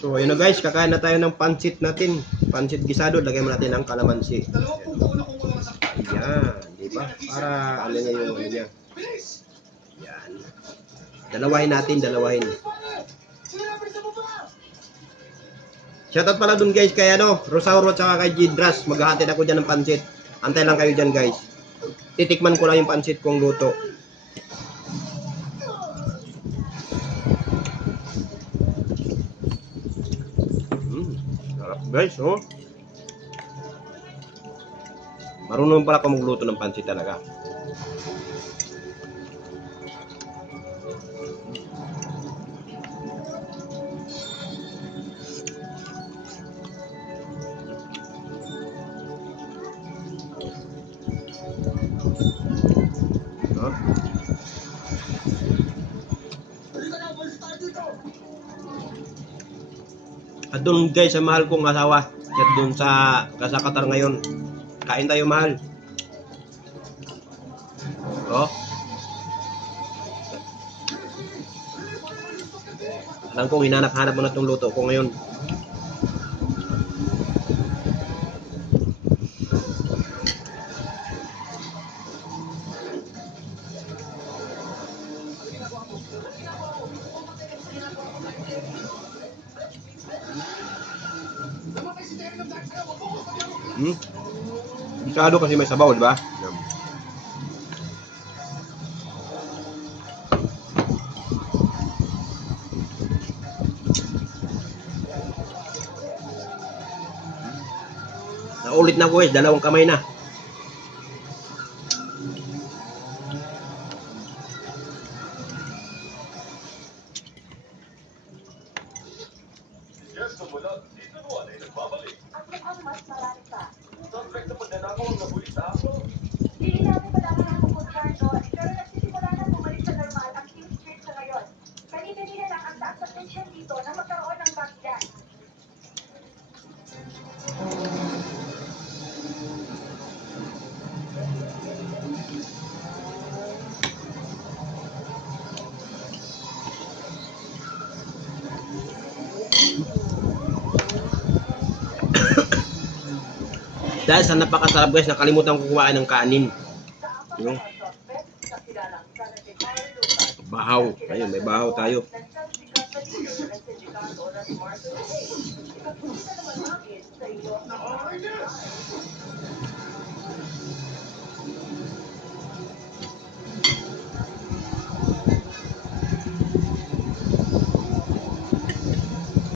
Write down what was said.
So, ayun na guys, kakain na tayo ng pancit natin. Pancit gisado, lagay mo natin ang kalamansi. Yan, di ba? Para ano niya yung ano niya. Yan. Dalawahin natin, dalawahin. Shoutout pala dun guys kay ano, Rosauro tsaka kay Gidras. Maghahatid ako dyan ng pancit. Antay lang kayo dyan guys. Titikman ko lang yung pancit kong luto. Sarap guys, oh. Marunong pala ako magluto ng pancit talaga. Huh? At doon guys sa mahal kong asawa. At doon sa Qatar ngayon. Kain tayo mahal. Oh. Alam kong hinanap-hanap mo na itong luto ko ngayon. Bisado kasi may sabaw, di ba? Naulit na guys, dalawang kamay na. Dahil sa napakasarap guys, nakalimutan ko kumain ng kanin. Yung bahaw. Ayun, may bahaw tayo.